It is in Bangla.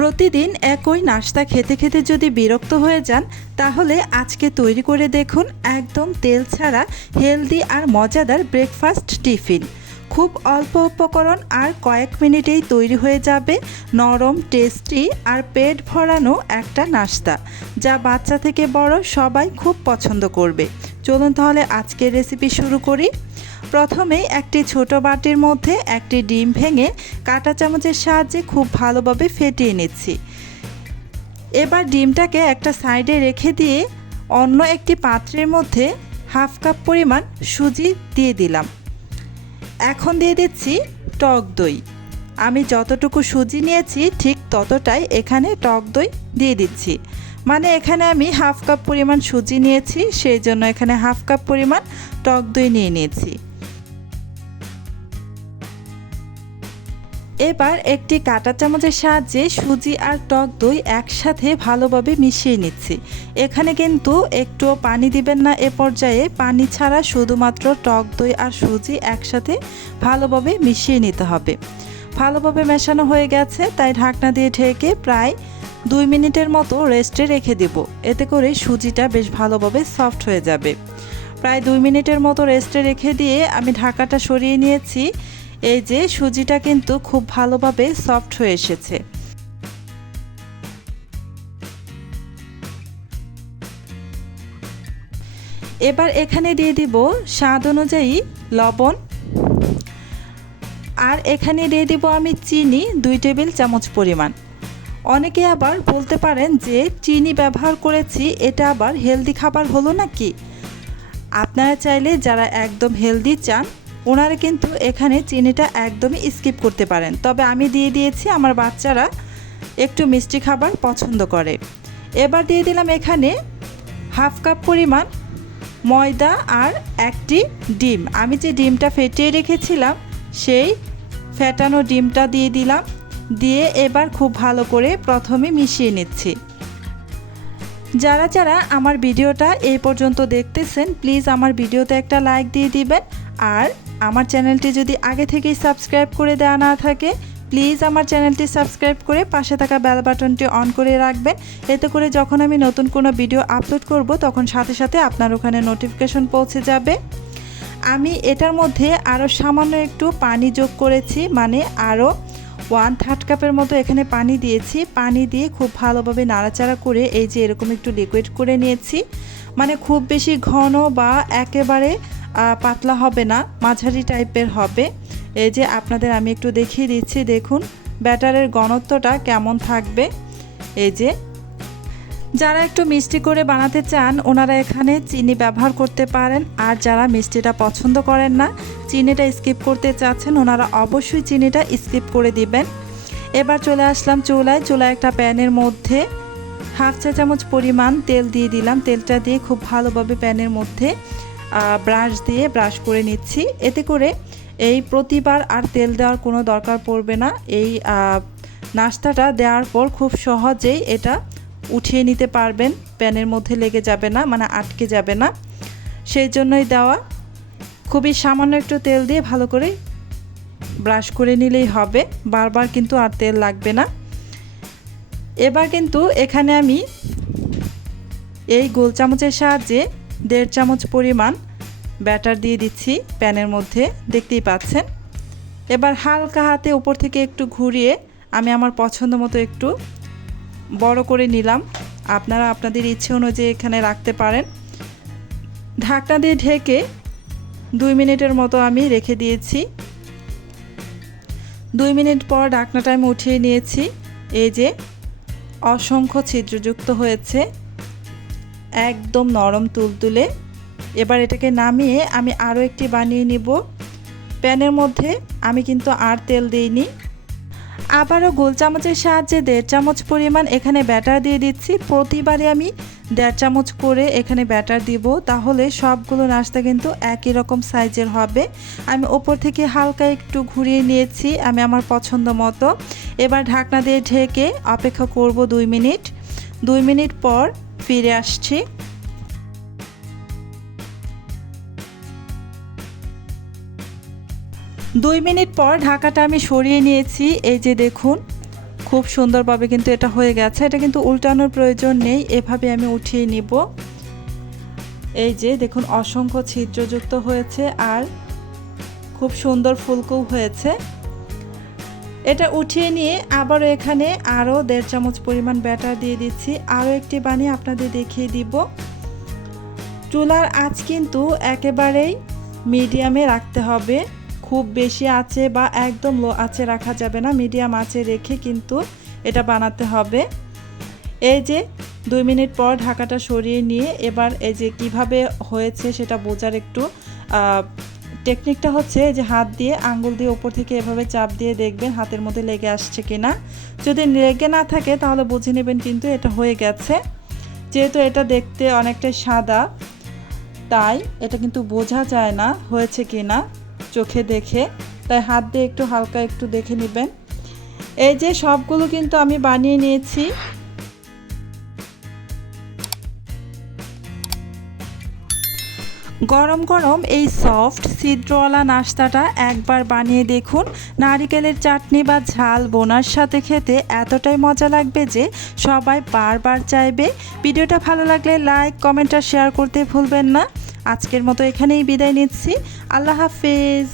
প্রতিদিন একই নাস্তা খেতে খেতে যদি বিরক্ত হয়ে যান তাহলে আজকে তৈরি করে দেখুন একদম তেল ছাড়া হেলদি আর মজাদার ব্রেকফাস্ট টিফিন। খুব অল্প উপকরণ আর কয়েক মিনিটেই তৈরি হয়ে যাবে নরম, টেস্টি আর পেট ভরানো একটা নাস্তা, যা বাচ্চা থেকে বড় সবাই খুব পছন্দ করবে। চলুন তাহলে আজকের রেসিপি শুরু করি। প্রথমেই একটি ছোট বাটির মধ্যে একটি ডিম ভেঙে কাঁটা চামচের সাহায্যে খুব ভালোভাবে ফেটিয়ে নিচ্ছি। এবার ডিমটাকে একটা সাইডে রেখে দিয়ে অন্য একটি পাত্রের মধ্যে হাফ কাপ পরিমাণ সুজি দিয়ে দিলাম। এখন দিয়ে দিচ্ছি টক দই। আমি যতটুকু সুজি নিয়েছি ঠিক ততটাই এখানে টক দই দিয়ে দিচ্ছি। মানে এখানে আমি হাফ কাপ পরিমাণ সুজি নিয়েছি, সেই জন্য এখানে হাফ কাপ পরিমাণ টক দই নিয়ে নিয়েছি। এবার একটি কাঁটা চামচের সাহায্যে সুজি আর টক দই একসাথে ভালোভাবে মিশিয়ে নিচ্ছি। এখানে কিন্তু একটুও পানি দিবেন না, এ পর্যায়ে পানি ছাড়া শুধুমাত্র টক দই আর সুজি একসাথে ভালোভাবে মিশিয়ে নিতে হবে। ভালোভাবে মেশানো হয়ে গেছে, তাই ঢাকনা দিয়ে ঢেকে প্রায় 2 মিনিটের মতো রেস্টে রেখে দেব। এতে করে সুজিটা বেশ ভালোভাবে সফট হয়ে যাবে। প্রায় 2 মিনিটের মতো রেস্টে রেখে দিয়ে আমি ঢাকাটা সরিয়ে নিয়েছি। এই যে সুজিটা কিন্তু খুব ভালোভাবে সফট হয়ে এসেছে। এবার এখানে দিয়ে দিব স্বাদ অনুযায়ী লবণ, আর এখানে দিয়ে দিব আমি চিনি 2 টেবিল চামচ পরিমাণ। অনেকে আবার বলতে পারেন যে চিনি ব্যবহার করেছি, এটা আবার হেলদি খাবার হলো নাকি। আপনারা চাইলে যারা একদম হেলদি চান ওনারা কিন্তু এখানে চিনিটা একদমই স্কিপ করতে পারেন, তবে আমি দিয়ে দিয়েছি, আমার বাচ্চারা একটু মিষ্টি খাবার পছন্দ করে। এবার দিয়ে দিলাম এখানে হাফ কাপ পরিমাণ ময়দা আর একটি ডিম। আমি যে ডিমটা ফেটিয়ে রেখেছিলাম সেই ফেটানো ডিমটা দিয়ে দিলাম। দিয়ে এবার খুব ভালো করে প্রথমে মিশিয়ে নিচ্ছি। যারা যারা আমার ভিডিওটা এই পর্যন্ত দেখতেছেন প্লিজ আমার ভিডিওতে একটা লাইক দিয়ে দিবেন, আর আমার চ্যানেলটি যদি আগে থেকেই সাবস্ক্রাইব করে দেওয়া না থাকে প্লিজ আমার চ্যানেলটি সাবস্ক্রাইব করে পাশে থাকা বেল বাটনটি অন করে রাখবেন। এতে করে যখন আমি নতুন কোনো ভিডিও আপলোড করব তখন সাথে সাথে আপনার ওখানে নোটিফিকেশন পৌঁছে যাবে। আমি এটার মধ্যে আরও সামান্য একটু পানি যোগ করেছি, মানে আরও 1/3 কাপের মতো এখানে পানি দিয়েছি। পানি দিয়ে খুব ভালোভাবে নাড়াচাড়া করে এই যে এরকম একটু লিকুইড করে নিয়েছি। মানে খুব বেশি ঘন বা একেবারে পাতলা হবে না, মাঝারি টাইপের হবে। এই যে আপনাদের আমি একটু দেখিয়ে দিচ্ছি, দেখুন ব্যাটারের ঘনত্বটা কেমন থাকবে। এই যে যারা একটু মিষ্টি করে বানাতে চান ওনারা এখানে চিনি ব্যবহার করতে পারেন, আর যারা মিষ্টিটা পছন্দ করেন না, চিনিটা স্কিপ করতে চাচ্ছেন, ওনারা অবশ্যই চিনিটা স্কিপ করে দিবেন। এবার চলে আসলাম চুলায়। একটা প্যানের মধ্যে হাফ চা চামচ পরিমাণ তেল দিয়ে দিলাম। তেলটা দিয়ে খুব ভালোভাবে প্যানের মধ্যে ব্রাশ দিয়ে ব্রাশ করে নিচ্ছি। এতে করে এই প্রতিবার আর তেল দেওয়ার কোনো দরকার পড়বে না। এই নাস্তাটা দেওয়ার পর খুব সহজেই এটা উঠিয়ে নিতে পারবেন, প্যানের মধ্যে লেগে যাবে না, মানে আটকে যাবে না। সেই জন্যই দেওয়া। খুবই সামান্য একটু তেল দিয়ে ভালো করে ব্রাশ করে নিলেই হবে, বারবার কিন্তু আর তেল লাগবে না। এবার কিন্তু এখানে আমি এই গোল চামচের সাহায্যে 1.5 চামচ পরিমাণ ব্যাটার দিয়ে দিচ্ছি প্যানের মধ্যে, দেখতেই পাচ্ছেন। এবার হালকা হাতে উপর থেকে একটু ঘুরিয়ে আমি আমার পছন্দ মতো একটু বড় করে নিলাম। আপনারা আপনাদের ইচ্ছে অনুযায়ী এখানে রাখতে পারেন। ঢাকনা দিয়ে ঢেকে 2 মিনিটের মতো আমি রেখে দিয়েছি। 2 মিনিট পর ঢাকনাটা আমি উঠিয়ে নিয়েছি। এই যে অসংখ্য ছিদ্রযুক্ত হয়েছে, একদম নরম তুলতুলে। এবার এটাকে নামিয়ে আমি আরও একটি বানিয়ে নিব। প্যানের মধ্যে আমি কিন্তু আর তেল দিইনি। আবারও গোল চামচের সাহায্যে 1.5 চামচ পরিমাণ এখানে ব্যাটার দিয়ে দিচ্ছি। প্রতিবারে আমি 1.5 চামচ করে এখানে ব্যাটার দিব, তাহলে সবগুলো নাস্তা কিন্তু একই রকম সাইজের হবে। আমি ওপর থেকে হালকা একটু ঘুরিয়ে নিয়েছি আমি আমার পছন্দ মতো। এবার ঢাকনা দিয়ে ঢেকে অপেক্ষা করব 2 মিনিট। 2 মিনিট পর ফিরে আসছি। 2 মিনিট পর ঢাকাটা আমি সরিয়ে নিয়েছি। এই যে দেখুন খুব সুন্দরভাবে কিন্তু এটা হয়ে গেছে। এটা কিন্তু উল্টানোর প্রয়োজন নেই, এভাবে আমি উঠিয়ে নিব। এই যে দেখুন অসংখ্য ছিদ্রযুক্ত হয়েছে আর খুব সুন্দর ফুলকো হয়েছে। এটা উঠিয়ে নিয়ে আবারও এখানে আরও 1.5 চামচ পরিমাণ ব্যাটার দিয়ে দিচ্ছি। আরও একটি বানিয়ে আপনাদের দেখিয়ে দিব। চুলার আঁচ কিন্তু একেবারেই মিডিয়ামে রাখতে হবে, খুব বেশি আঁচে বা একদম লো আঁচে রাখা যাবে না, মিডিয়াম আঁচে রেখে কিন্তু এটা বানাতে হবে। এই যে 2 মিনিট পর ঢাকাটা সরিয়ে নিয়ে এবার এই যে কিভাবে হয়েছে সেটা বোঝার একটু টেকনিকটা হচ্ছে যে হাত দিয়ে আঙ্গুল দিয়ে উপর থেকে এভাবে চাপ দিয়ে দেখবেন হাতের মধ্যে লেগে আসছে কিনা। যদি লেগে না থাকে তাহলে বুঝে নেবেন কিন্তু এটা হয়ে গেছে। যেহেতু এটা দেখতে অনেকটা সাদা, তাই এটা কিন্তু বোঝা যায় না হয়েছে কিনা চোখে দেখে, তাই হাত দিয়ে একটু হালকা একটু দেখে নেবেন। এই যে সবগুলো কিন্তু আমি বানিয়ে নিয়েছি। গরম গরম এই সফট ছিদ্রওয়ালা নাস্তাটা একবার বানিয়ে দেখুন। নারিকেলের চাটনি বা ঝাল বোনার সাথে খেতে এতটাই মজা লাগবে যে সবাই বারবার চাইবে। ভিডিওটা ভালো লাগলে লাইক, কমেন্ট আর শেয়ার করতে ভুলবেন না। আজকের মতো এখানেই বিদায় নিচ্ছি। আল্লাহ হাফেজ।